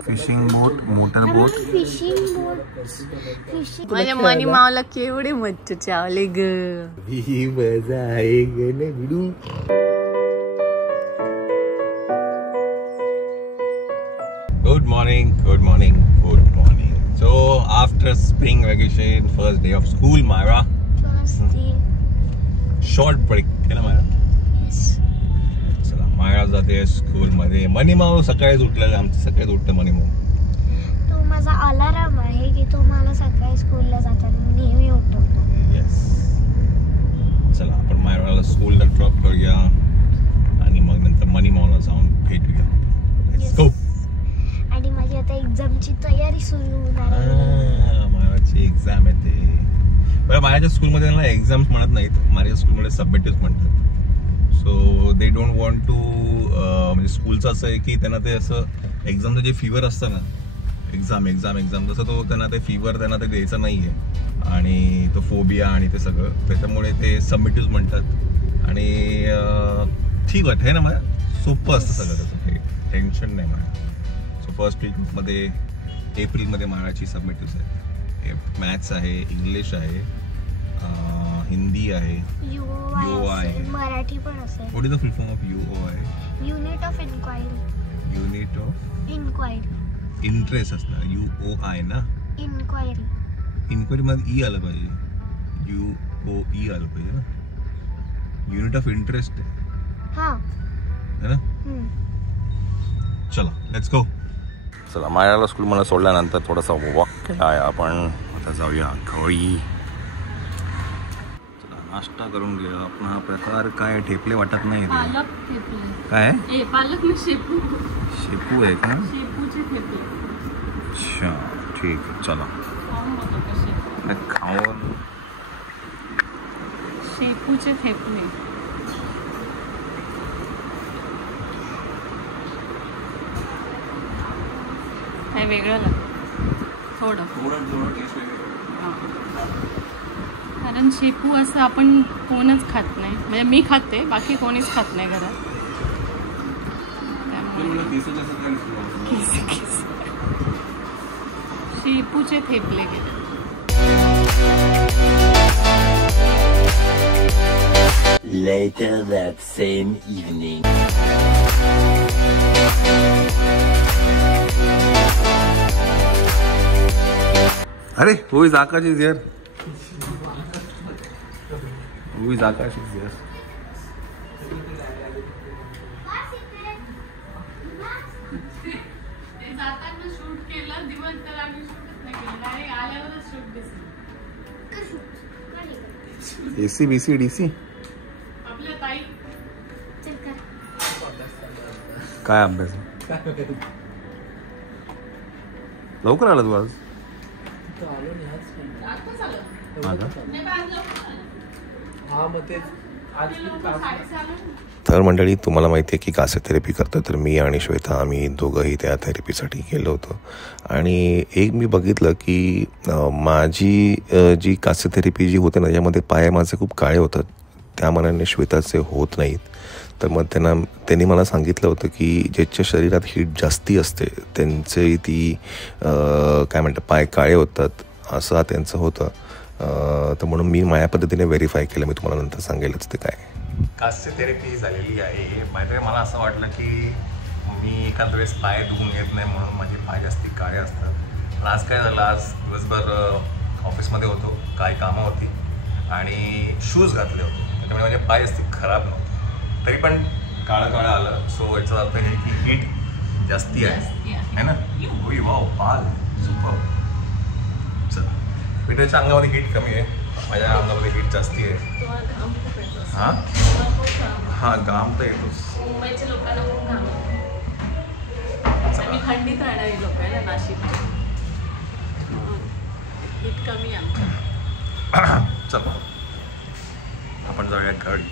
Fishing बोट, motor बोट, माझ्या मनी मावला केवढे मच्छर चावले ग. मजा आहे ग ना बिडू. Good morning, good morning, good morning. So after spring vacation, first day of school, Myra. Short break, है ना Myra? Yes. चला Myra जाते स्कूल मध्ये. मनी माऊ सकाळीच उठलेलं, आमचं सकाळीच उठतं मनी माऊ. तो माझा अलार्म आहे की तो मला सकाळी स्कूलला जाताना नेहमी उठवतो. Yes. चला आपण Myraला स्कूलला ड्रॉप करूया आणि मग नंतर मनी माऊला जाऊन भेटूया. Let's go. आणि माझी आता एक्झामची तयारी सुरू होणार आहे. माझी एक्झाम येते. बरं माझ्या स्कूलमध्ये त्यांना एक्झाम्स म्हणत नाहीत, माझ्या स्कूलमध्ये सबमिटिव्स म्हणतात. So they don't want to म्हणजे स्कूलचं असं आहे की त्यांना ते असं एक्झामचं जे फीवर असतं ना, एक्झाम तसं तो त्यांना ते फीवर त्यांना ते द्यायचं नाही आहे. आणि तो फोबिया आणि ते सगळं त्याच्यामुळे ते सबमिटिव्स म्हणतात. आणि ठीक वाटतं ना, मला सोपं असतं सगळं त्याचं, ते टेन्शन नाही मला. फर्स्ट वीकमध्ये एप्रिलमध्ये माराची सबमिटिव्स आहे. मॅथ्स आहे, इंग्लिश आहे, हिंदी आहे, UO आहे, मराठी पण असेल. What is the full form of UO आहे? Unit of inquiry. Unit of inquiry. Interest असणार UO आहे ना. इन्क्वायरी मध्ये ई आलं पाहिजे, UOE आलं पाहिजे ना. युनिट ऑफ इंटरेस्ट आहे ना. चला लेट्स गो. चला मायाला स्कूल मला सोडल्यानंतर थोडासा वॉक केला आहे आपण. आता जाऊया घरी. चला नाश्ता करून घेऊया आपण. हा प्रकार काय ठेपले वाटत नाही. काय पालक शेपू. शेपू आहे का? शेपूचे ठेपले. अच्छा ठीक आहे. चला खाऊन. शेपूचे ठेपले. काय वेगळं लागतं थोडं. कारण शेपू असं आपण कोणच खात नाही, म्हणजे मी खाते, बाकी कोणीच खात नाही घरात. शेपूचे थेपले गेले. Later that same evening. अरे who is Akash is here? Who is Akash is here? जाताना शूट केलं, दिवसभर आम्ही शूटच नाही केलं, डायरेक्ट आल्यावरच शूट दिसलं. AC BC DC आपल्या ताई काय अभ्यास लवकर आला तू आज? तर मंडळी तुम्हाला माहिती आहे की कासे थेरपी करतो, तर मी आणि श्वेता आम्ही दोघंही त्या थेरपीसाठी गेलो होतो. आणि एक मी बघितलं की माझी जी कासे थेरपी जी होते ना, त्याच्यामध्ये पाय माझे खूप काळे होतात, त्या मनाने श्वेताचे होत नाहीत. तर मग त्यांनी मला सांगितलं होतं की ज्याच्या शरीरात हीट जास्ती असते त्यांचे ती काय म्हणतात पाय काळे होतात, असं त्यांचं होतं. तर म्हणून मी माझ्या पद्धतीने व्हेरीफाय केलं. मी तुम्हाला नंतर सांगेलच ते काय. कास्य थेरपी झालेली आहे. माहिती मला असं वाटलं की मी एखाद वेळेस पाय धुवून घेत नाही म्हणून माझे पाय जास्ती काळे असतात. पण आज काय झालं, आज दिवसभर ऑफिसमध्ये होतो, काय कामं होती आणि शूज घातले होते, त्याच्यामुळे माझे पाय जास्ती खराब नव्हते, तरी पण काळं आलं. सो याचा अर्थ हे की हीट जास्ती आहे ना. होई वाव पाल सुपर. चला पिठाच्या अंगामध्ये हीट कमी आहे, माझ्या अंगामध्ये हीट जास्ती आहे. हां घाम तर येतोच. मुंबईच्या लोकांना खूप घाम येतो. आम्ही थंडीत राहणारी लोक आहे ना, नाशिक. हीट कमी आहे. चला आपण जाऊया घरी.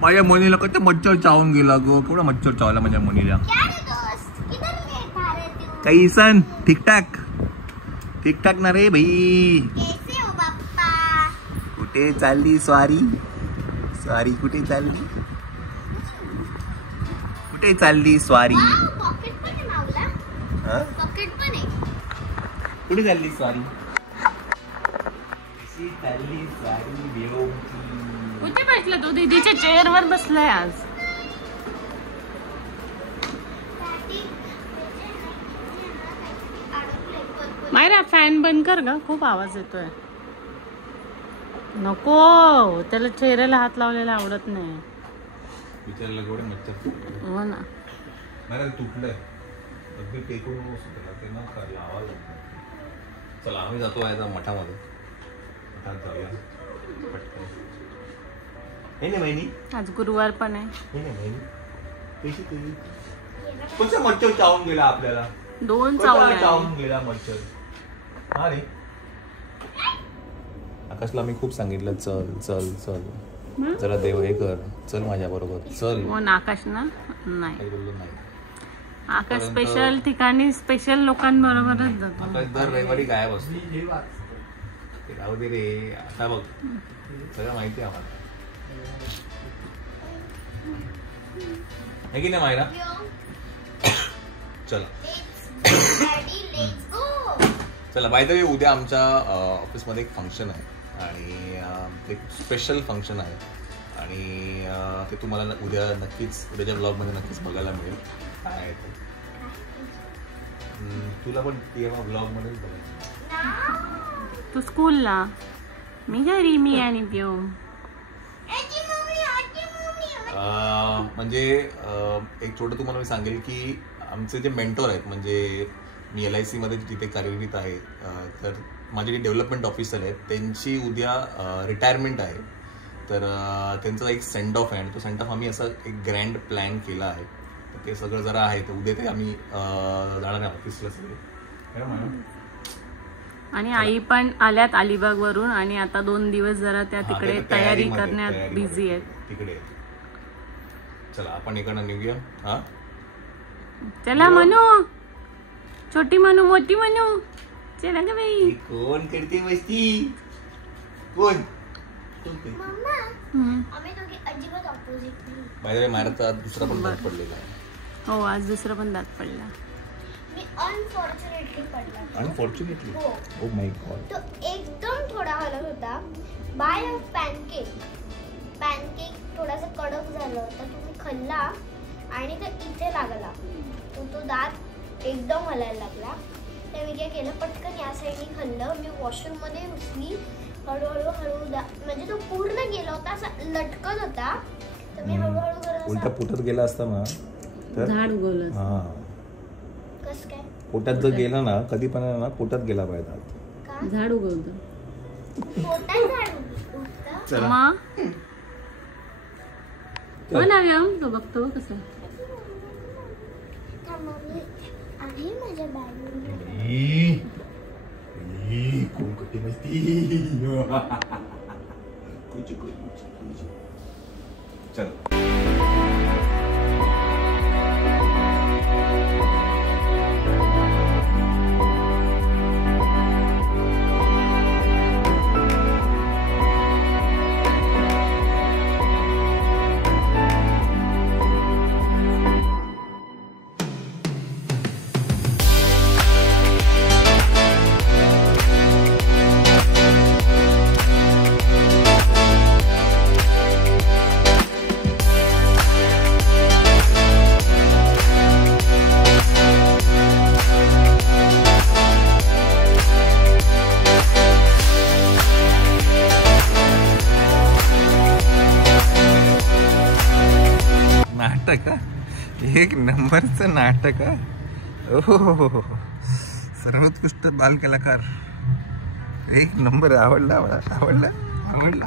माझ्या मुलीला कसं मच्छर चावून गेला गो. केवढा मच्छर चावला माझ्या मुलीला. कैसन ठीक ठाक ना रे भाई. कुठे चालली स्वारी? स्वारी कुठे चालली? कुठे चालली स्वारी? पॉकेट पण आहे मावला. हा? पॉकेट पण आहे. कुठे चालली स्वारी? कशी चालली स्वारी बेवकी? कुठे बसला तू? दीदीच्या चेअर वर बसलाय आज. मायरा फॅन बंद कर ग, खूप आवाज येतोय. नको, त्याला चेहऱ्याला हात लावलेला आवडत नाही. विचारला गोडे मच्छर. हो ना. नाही तुटलंय. अगदी टेकून त्याला ते न करायला आवाज होतो. चला आम्ही जातो आहे मठामध्ये. मठात जाऊया पटकन. हे नाही बहिणी? आज गुरुवार पण आहे. हे नाही बहिणी? कशी तुझी? कसा मच्छर चावून गेला आपल्याला? 2 चावून चावले. गेला मच्छर. हा रे. आकाशला मी खूप सांगितलं चल चल चल जरा देव हे कर, चल माझ्या बरोबर चल. हो ना. आकाश ना नाही. काही बोललो नाही. आकाश स्पेशल ठिकाणी स्पेशल लोकांबरोबरच जातो. आकाश दर रविवारी गायब असतो. ते राहू दे रे. आता बघ सगळं माहिती आहे आम्हाला. है की नाही मायरा? चला चला. बाय द वे उद्या आमच्या ऑफिसमध्ये एक फंक्शन आहे आणि एक स्पेशल फंक्शन आहे आणि ते तुम्हाला उद्याच्या ब्लॉगमध्ये नक्कीच बघायला मिळेल. काय आहे ते तुला पण ब्लॉगमध्येच बघायचं. तू स्कूलला, मी घरी, मी आणि पिऊ. म्हणजे एक छोटं तुम्हाला मी सांगेल की आमचे जे मेंटॉर आहेत, म्हणजे मी LIC मध्ये जिथे कार्यरत आहे, तर माझे जे डेव्हलपमेंट ऑफिसर आहेत त्यांची उद्या रिटायरमेंट आहे. तर त्यांचा एक सेंड ऑफ आहे आणि तो सेंड ऑफ आम्ही असा एक ग्रँड प्लॅन केला आहे. तर ते सगळं जरा आहे. तर उद्या ते आम्ही जाणार आहे ऑफिसला सगळे. आणि आई पण आल्यात अलिबाग वरून आणि आता 2 दिवस जरा त्या तिकडे तयारी करण्यात बिझी आहेत. तिकडे चला आपण इकडनं निघूया. हा चला मनू, छोटी मनू, मोठी मनू, चला ग बाई. कोण करते मस्ती? कोण? मम्मा, आम्ही दोघी अजिबात ऑपोजिट नाही. माझ्या माराचा दुसरा पण दात पडलेला आहे. हो, आज दुसरा पण दात पडला. मी अनफॉर्च्युनेटली पडला. अनफॉर्च्युनेटली? हो. Oh my God. तो एकदम थोडा हलत होता. बाय अ पॅनकेक थोडासा कडक झाला होता. तुम्ही खाल्ला आणि तो इथे लागला. तो दात एकदम हलायला लागला. तर मी काय केलं, पटकन या साईडने खाल्लं. मी वॉशरूम मध्ये घुसली. हळूहळू म्हणजे तो पूर्ण गेला होता, असा लटकत होता. तर मी हळूहळू करत उलटा पोटात गेला असता ना तर झाड उगवलं. हा, कस काय पोटात जर गेला ना कधी पण ना पोटात गेला पाहिजे दात. का झाड उगवतं. पोटात झाड उगतं? चला. हो ना व्याम, तो बघतो कसं. आहे माझ्या बॅगमध्ये. कोण कुठे मस्ती. चल. नाटक, एक नंबरचं नाटक. हो, सर्वोत्कृष्ट बाल कलाकार, एक नंबर. आवडला आवडला आवडला आवडला.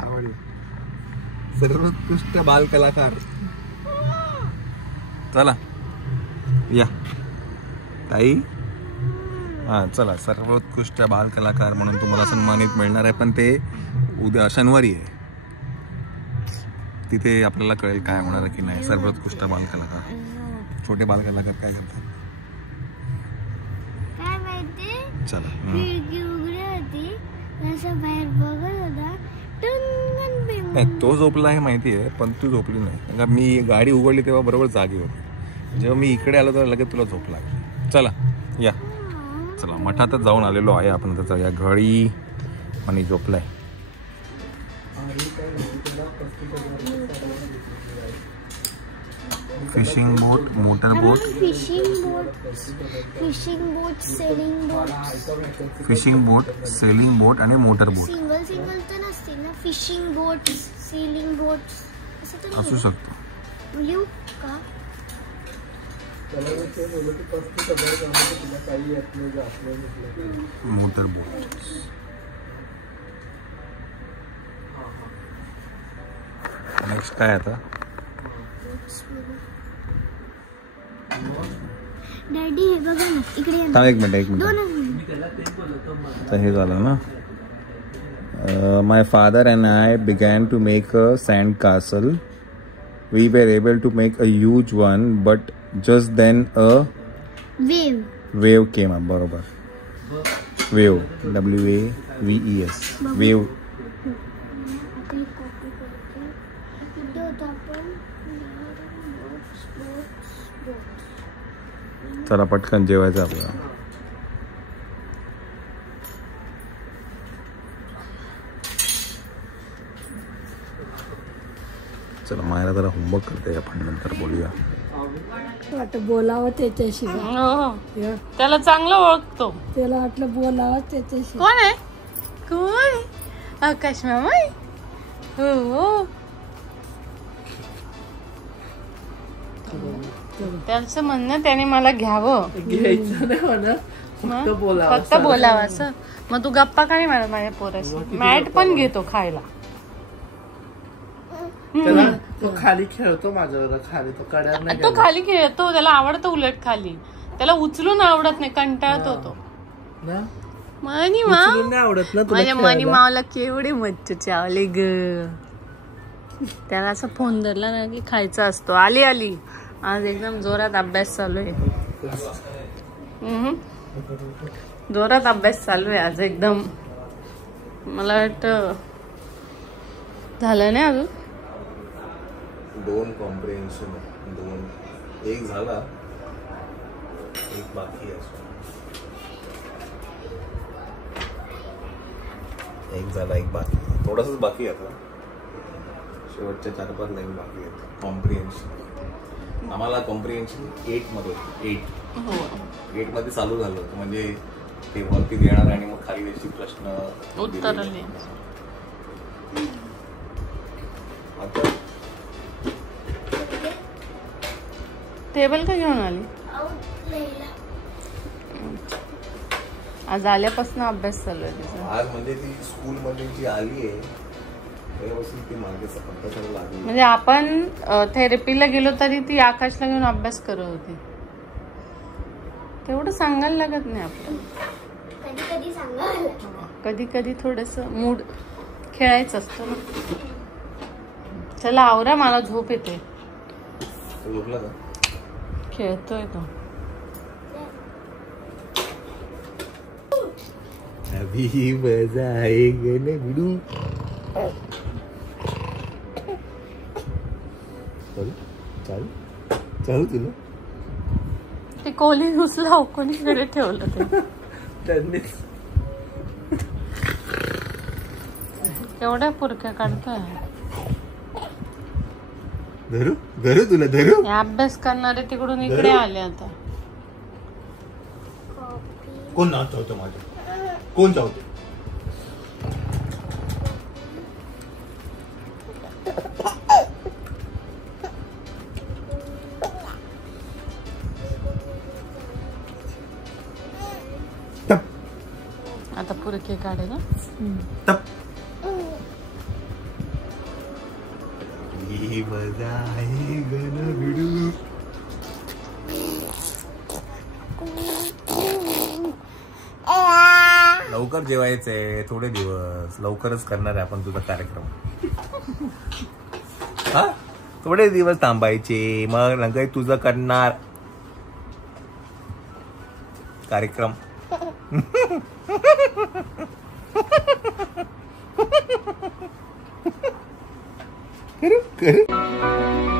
सर्वोत्कृष्ट बाल कलाकार. चला या ताई. हा चला, सर्वोत्कृष्ट बाल कलाकार म्हणून तुम्हाला सन्मानित मिळणार आहे. पण ते उद्या शनिवारी आहे. तिथे आपल्याला कळेल काय होणार आहे की नाही. सर्वोत्कृष्ट बाल कलाकार, छोटे बाल कलाकार काय करतात काय माहिती, चला. खिडकी उघडी होती, असं बाहेर बघत होता. नाही तो झोपला आहे माहिती आहे, पण तू झोपली नाही. कारण का मी गाडी उघडली तेव्हा बरोबर जागी होती. जेव्हा मी इकडे आलो तर लगेच तुला झोप लागली. चला या, चला मठातच जाऊन आलेलो आहे आपण. त्याचा या घडी आणि झोपलाय. फिशिंग बोट, मोटर बोट, फिशिंग बोट, फिशिंग बोट, सेलिंग बोट आणि मोटर बोट सिंगल तर नसतील ना. फिशिंग बोट, सेलिंग बोट असं तर असू शकतो. लिहू का? मोटर बोट. नेक्स्ट काय आता? डॅडी हे बघा ना इकडे. एक मिनिट. तर हे झालं ना. My father and I began to make a sand castle. We were able to make a huge one, but just then a wave came up. बरोबर. Wave, WAVES. Wave. चला पटकन जेवायचं आपल्याला. चला मायला जरा होमवर्क करते, आपण नंतर बोलूया. वाटतं बोलावं त्याच्याशी. त्याला चांगलं ओळखतो. त्याला वाटलं बोलावं त्याच्याशी. कोण आहे? कोण? आकाश मामा. हो. त्याचं म्हणणं त्याने मला घ्यावं. घ्यायचं नाही म्हणा, फक्त बोलावं असं. मग तू गप्पा का नाही मारत माझ्या पोराशी? मॅट पण घेतो खायला. तो खाली खेळतो माझ्यावर. खाली तो कड्यावर नाही. तो खाली खेळतो, त्याला आवडतं उलट खाली. त्याला उचलून आवडत नाही, कंटाळतो तो. मनी माव आवडत ना माझ्या मनी मावला केवढे मच्छू चावले ग. त्याला असं फोन धरला ना की खायचा असतो. आली आज एकदम जोरात अभ्यास चालू आहे. जोरात अभ्यास चालू आहे आज एकदम. मला वाटतं झालं नाही अजून. 2 कॉम्प्रिहेन्शन, 2 एक झाला, एक बाकी आहे. एक झाला, एक बाकी. थोडंसंच बाकी आहे आता. शेवटच्या 4-5 लाईन बाकी आहेत. कॉम्प्रिहेन्शन आम्हाला कॉम्प्रिहेन्शन 8 मध्ये होतं. 8 मध्ये चालू झालं होतं. म्हणजे ते वरती देणार आणि मग खाली त्याची प्रश्न उत्तर. आता टेबल का घेऊन आली? आज आल्यापासून अभ्यास चालू आहे तिचा. आज म्हणजे ती स्कूल मध्ये जी आली आहे तेव्हापासून ती मागे अभ्यासाला लागली. म्हणजे आपण थेरपीला गेलो तरी ती आकाशला घेऊन अभ्यास करत होती. तेवढं सांगायला लागत नाही आपल्याला. कधी कधी थोडस मूड खेळायचं असतं ना. चला आवरा, मला झोप येते. झोपला का? खेळतोय तो. अभी मजा आएगा ना गुडू. चालू तुला ते कोली घुसला, कोणीकडे ठेवलं ते. त्यांनीच एवढ्या पुरक्या काढतोय. धरू तुला धरू. अभ्यास करणारे तिकडून इकडे आले आता. कोण नाव चावतो माझं? कोण चावतो? आता पुरके काढे ना. मजा आएगा ना गुडू. लवकर जेवायचंय, थोडे दिवस लवकरच करणार आहे आपण तुझा कार्यक्रम. हा, थोडे दिवस थांबायचे, मग नंतर तुझं करणार कार्यक्रम. करू